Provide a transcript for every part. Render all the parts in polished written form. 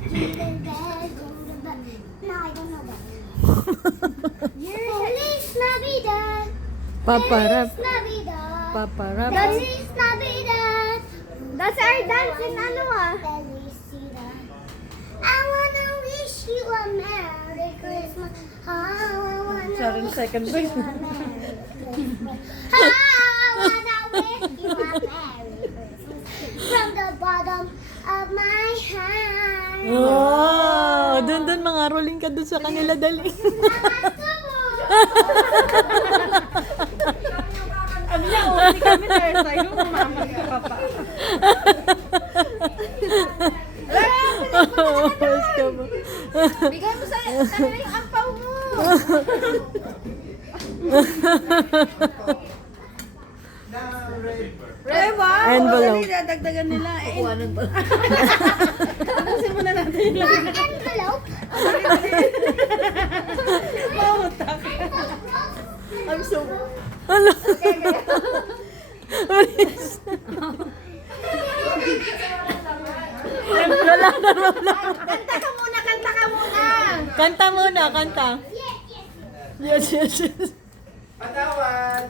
Jingle bells, jingle bells. No, I don't know that. Feliz Navidad. Paparap. Feliz Navidad. Paparap. Feliz Navidad. That's our dance in ano ah. Felicidad. I wanna wish you a Merry Christmas. Oh, I wanna Sorry, wish second you verse. a Merry Christmas. Oh, I wanna wish you a Merry Christmas. From the bottom of my heart. Oh, dun mga rolling ka dun sa kanila dali. Sabi niya, hindi kami tayo sa'yo, mama ka pa. Mas ka ba? Bigay mo sa kanila yung ampaw mo. Reba! Envelope. Dali, dadagdagan nila. Kukuhanan pa. Tapusin muna natin yung Envelope. pautak. I'm so... Ano? Maris. Wala na, wala. Kanta ka muna, kanta ka muna. Kanta muna, kanta. Yes, yes, yes. Patawad!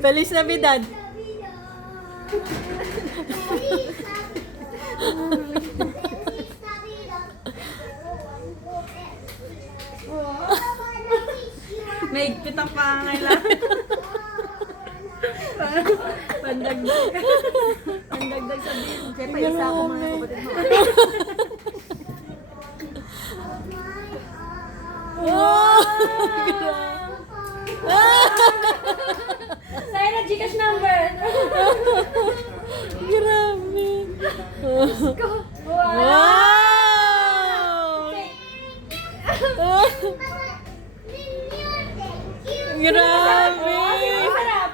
Feliz Navidad. May pitang pangailan. Pandagdag. Pandagdag sa bill. Siyempre, isa ako mga kapatid mo. Oh! Sa'yo na Gcash number. Grabe. Wow! Grabe. Masarap.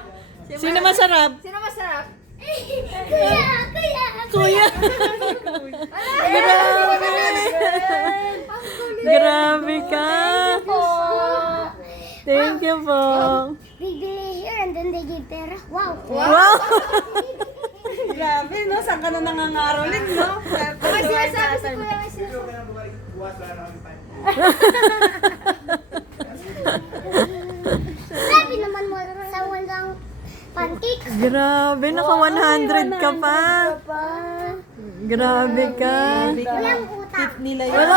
Sino masarap? Sino masarap? Kuya, kuya. Kuya. Grabe. Grabe ka. Thank you po. They delay here and then they give pera. Wow. Wow. Grabe, no? Saan ka na nangangarolin, no? Kasi sinasabi si Kuya kasi. Buwas, wala na kami time. Sabi naman mo sa walang pancakes. Grabe, naka 100 ka pa. Grabe ka. Walang utang. Nila yan. Wala.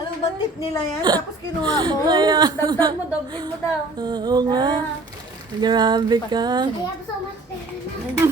Ano ba tip nila yan? Tapos kinuha mo. Kaya. Dagdag mo, doblin mo daw. Oo nga. Grabe ka. I have so much pera now.